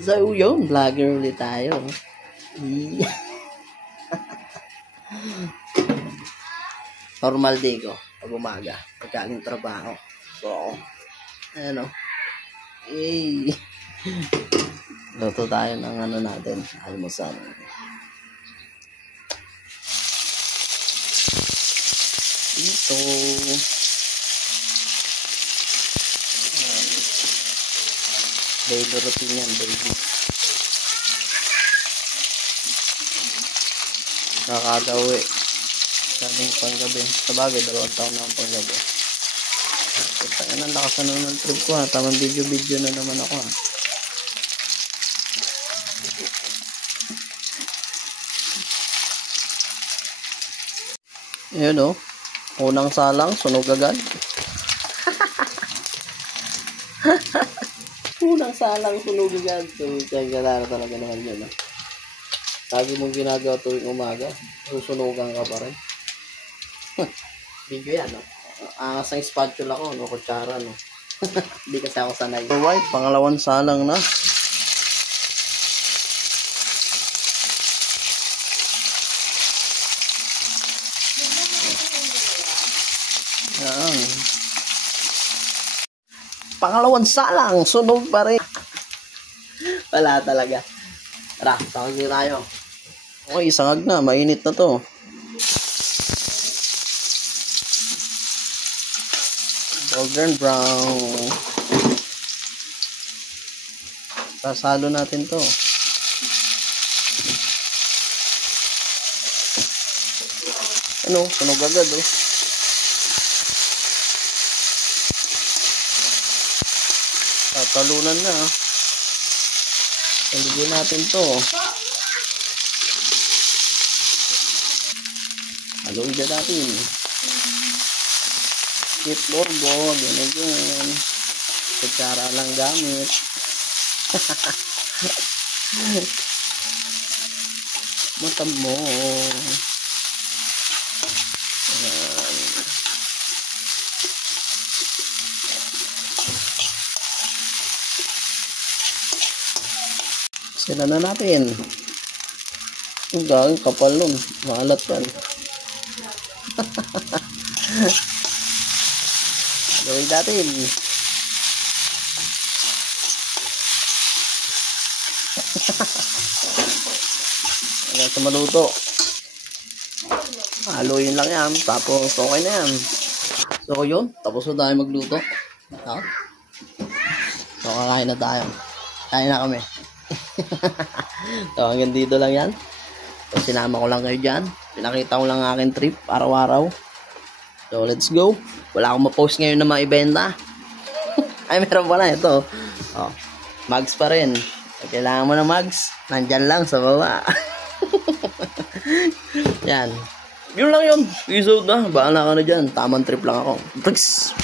So yun, vlogger ulit tayo. Normal day ko pag umaga, pagkaling trabaho. So, ayan o. Luto tayo ng ano natin, almusal. Ito. Daily routine yan, baby. Nakakadawi. Sabing panggabi. Sabagay, 2 taon na ang panggabi. Ang lakas na naman trip ko ha. Tamang video na naman ako ha. Ayan o. Unang salang, sunog agad. Unang salang, sunog agad. So, kaya talaga naman yun ha. Lagi mong ginagawa tuwing umaga, susunugan ka pa rin. Video yan, no? Angas ng spatula ko, no? Kutsara, no? Hindi kasi ako sanay. Alright, pangalawang salang na. Yan. Pangalawang salang, sunog pa rin. Wala talaga. Tara, tawag nyo tayo. Okay, sangag na. Mainit na to. Golden brown. Sasalo natin to. Ano? Sunog agad oh. Tatalunan na. Taligyan natin to. Haluin na natin. Skip borbo. Ganun yun. Kutsara lang gamit. Mata mo. Ayan. Sila na natin. Ang gagang kapal nun. Maalat yan. Gawin natin. Hanggang sa maluto. Haluin lang yan. Tapos okay na yan. So yun. Tapos na tayo magluto. So kakain na tayo. Kain na kami. So hanggang dito lang yan. So sinama ko lang kayo dyan. Pinakita ko lang aking trip araw-araw. So let's go. Wala akong ma-post ngayon na maibenta. Ay meron pala ito. Oh, mugs pa rin. Pag kailangan mo ng mugs, nandyan lang sa baba. Yan. Yun lang yun. Episode na. Bahala ka na dyan. Tamang trip lang ako. Thanks.